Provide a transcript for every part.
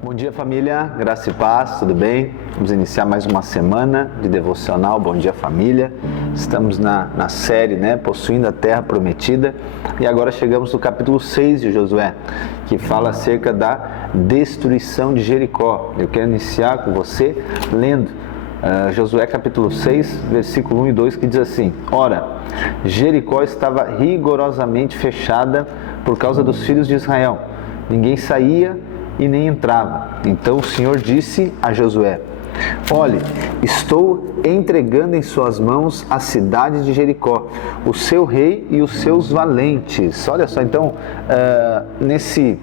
Bom dia, família, graça e paz, tudo bem? Vamos iniciar mais uma semana de devocional. Bom dia, família. Estamos na série, Possuindo a Terra Prometida, e agora chegamos no capítulo 6 de Josué, que fala acerca da destruição de Jericó. Eu quero iniciar com você lendo Josué capítulo 6, versículo 1 e 2, que diz assim: Ora, Jericó estava rigorosamente fechada por causa dos filhos de Israel. Ninguém saía e nem entrava. Então o Senhor disse a Josué: Olhe, estou entregando em suas mãos a cidade de Jericó, o seu rei e os seus valentes. Olha só, então, nesse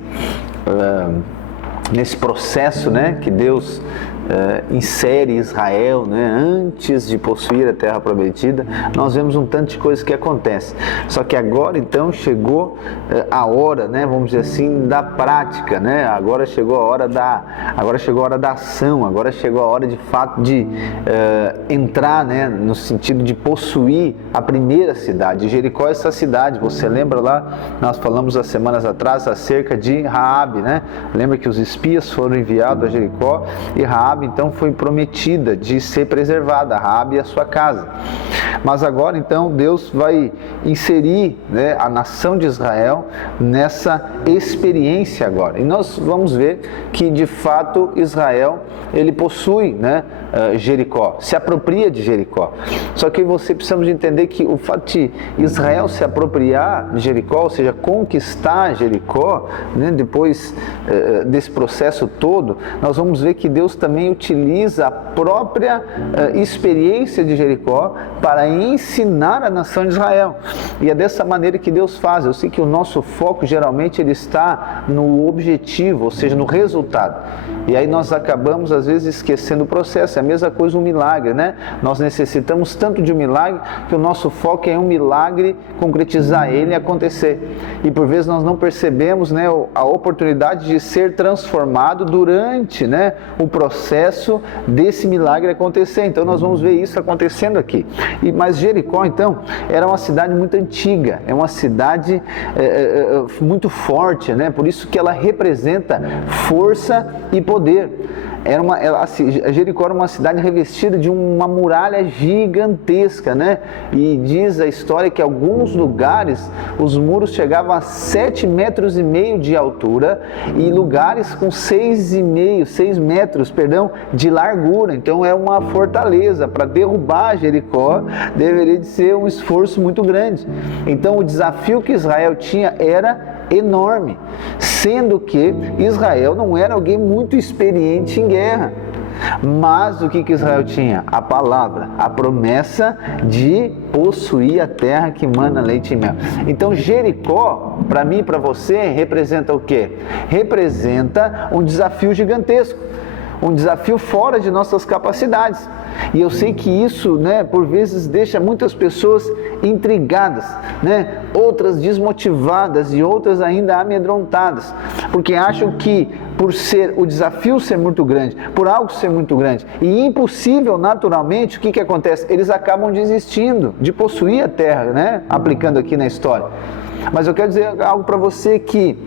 processo, que Deus insere Israel, antes de possuir a terra prometida, nós vemos um tanto de coisas que acontecem. Só que agora então chegou a hora, vamos dizer assim, da prática, Agora chegou a hora da ação, agora chegou a hora de fato de entrar, no sentido de possuir a primeira cidade. Jericó é essa cidade. Você lembra lá? Nós falamos há semanas atrás acerca de Raabe, Lembra que os espias foram enviados a Jericó e Raabe então foi prometida de ser preservada, Raabe e a sua casa. Mas agora então Deus vai inserir a nação de Israel nessa experiência agora. E nós vamos ver que de fato Israel, ele possui Jericó, se apropria de Jericó. Só que você precisa de entender que o fato de Israel se apropriar de Jericó, ou seja, conquistar Jericó, depois desse processo todo, nós vamos ver que Deus também utiliza a própria experiência de Jericó para ensinar a nação de Israel. E é dessa maneira que Deus faz. Eu sei que o nosso foco geralmente ele está no objetivo, ou seja, no resultado. E aí nós acabamos às vezes esquecendo o processo. É a mesma coisa um milagre, Nós necessitamos tanto de um milagre que o nosso foco é em um milagre, concretizar ele e acontecer. E por vezes nós não percebemos a oportunidade de ser transformado durante o processo desse milagre acontecer. Então nós vamos ver isso acontecendo aqui. Mas Jericó então era uma cidade muito antiga, é uma cidade muito forte, Por isso que ela representa força e poder. Jericó era uma cidade revestida de uma muralha gigantesca, E diz a história que em alguns lugares os muros chegavam a 7,5 metros de altura e lugares com 6 metros de largura. Então é uma fortaleza. Para derrubar Jericó deveria de ser um esforço muito grande. Então o desafio que Israel tinha era enorme, sendo que Israel não era alguém muito experiente em guerra. Mas o que Israel tinha? A palavra, a promessa de possuir a terra que mana leite e mel. Então Jericó, para mim e para você, representa o quê? Representa um desafio gigantesco, um desafio fora de nossas capacidades. E eu sei que isso, por vezes deixa muitas pessoas intrigadas, outras desmotivadas e outras ainda amedrontadas, porque acham que por o desafio ser muito grande, por algo ser muito grande e impossível naturalmente, o que acontece? Eles acabam desistindo de possuir a terra, aplicando aqui na história. Mas eu quero dizer algo para você, que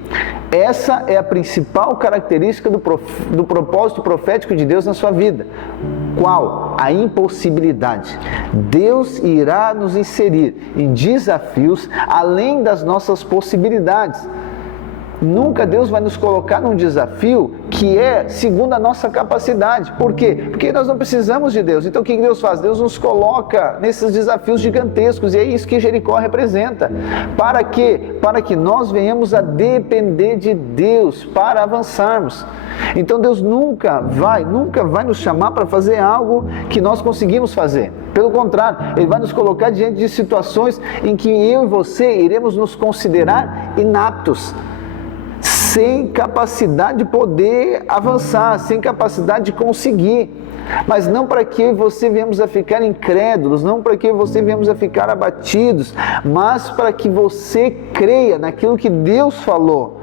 essa é a principal característica do propósito profético de Deus na sua vida. Qual? A impossibilidade. Deus irá nos inserir em desafios além das nossas possibilidades. Nunca Deus vai nos colocar num desafio que é segundo a nossa capacidade. Por quê? Porque nós não precisamos de Deus. Então o que Deus faz? Deus nos coloca nesses desafios gigantescos, e é isso que Jericó representa. Para quê? Para que nós venhamos a depender de Deus para avançarmos. Então Deus nunca vai nos chamar para fazer algo que nós conseguimos fazer. Pelo contrário, Ele vai nos colocar diante de situações em que eu e você iremos nos considerar inaptos, sem capacidade de poder avançar, sem capacidade de conseguir. Mas não para que você venhamos a ficar incrédulos, não para que você venhamos a ficar abatidos, mas para que você creia naquilo que Deus falou.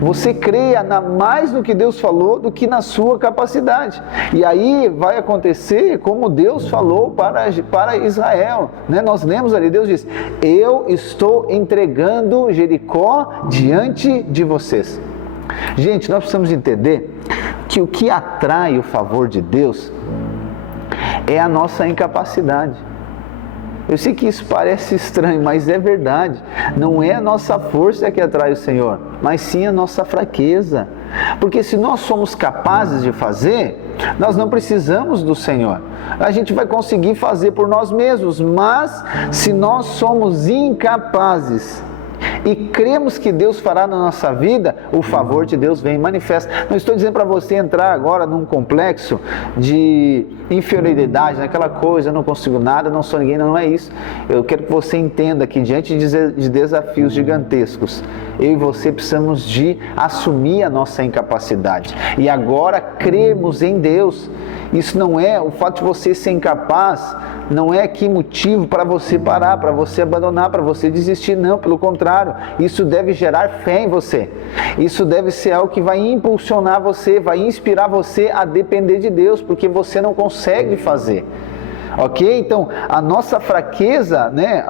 Você creia mais no que Deus falou do que na sua capacidade. E aí vai acontecer como Deus falou para Israel. Nós lemos ali, Deus diz: eu estou entregando Jericó diante de vocês. Gente, nós precisamos entender que o que atrai o favor de Deus é a nossa incapacidade. Eu sei que isso parece estranho, mas é verdade. Não é a nossa força que atrai o Senhor, mas sim a nossa fraqueza. Porque se nós somos capazes de fazer, nós não precisamos do Senhor. A gente vai conseguir fazer por nós mesmos, mas se nós somos incapazes e cremos que Deus fará na nossa vida, o favor de Deus vem e manifesta. Não estou dizendo para você entrar agora num complexo de inferioridade, naquela coisa, eu não consigo nada, não sou ninguém, não é isso. Eu quero que você entenda que diante de desafios gigantescos, eu e você precisamos de assumir a nossa incapacidade e agora cremos em Deus. Isso não é, o fato de você ser incapaz, não é aqui motivo para você parar, para você abandonar, para você desistir, não, pelo contrário, isso deve gerar fé em você, isso deve ser algo que vai impulsionar você, vai inspirar você a depender de Deus, porque você não consegue fazer. Ok? Então, a nossa fraqueza, né?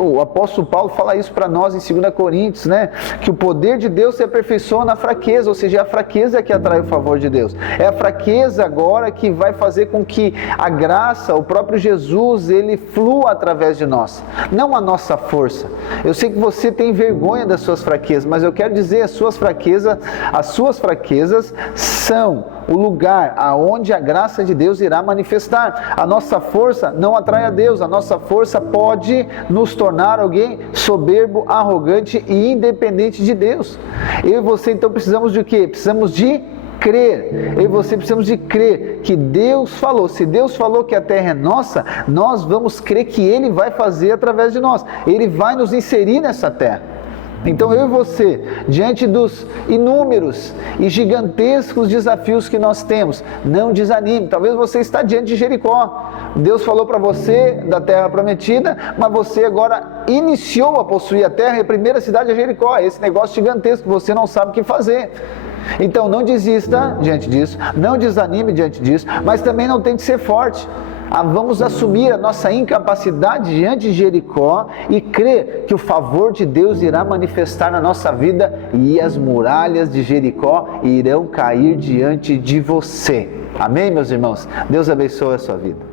O apóstolo Paulo fala isso para nós em 2 Coríntios, né? Que o poder de Deus se aperfeiçoa na fraqueza, ou seja, é a fraqueza que atrai o favor de Deus. É a fraqueza agora que vai fazer com que a graça, o próprio Jesus, ele flua através de nós, não a nossa força. Eu sei que você tem vergonha das suas fraquezas, mas eu quero dizer, as suas fraquezas são o lugar aonde a graça de Deus irá manifestar. A nossa força não atrai a Deus, a nossa força pode nos tornar alguém soberbo, arrogante e independente de Deus. Eu e você então precisamos de quê? Precisamos de crer. Eu e você precisamos de crer que Deus falou. Se Deus falou que a terra é nossa, nós vamos crer que Ele vai fazer através de nós. Ele vai nos inserir nessa terra. Então eu e você, diante dos inúmeros e gigantescos desafios que nós temos, não desanime. Talvez você está diante de Jericó. Deus falou para você da terra prometida, mas você agora iniciou a possuir a terra e a primeira cidade é Jericó. Esse negócio gigantesco, você não sabe o que fazer. Então não desista diante disso, não desanime diante disso, mas também não tente ser forte. Vamos assumir a nossa incapacidade diante de Jericó e crer que o favor de Deus irá manifestar na nossa vida e as muralhas de Jericó irão cair diante de você. Amém, meus irmãos? Deus abençoe a sua vida.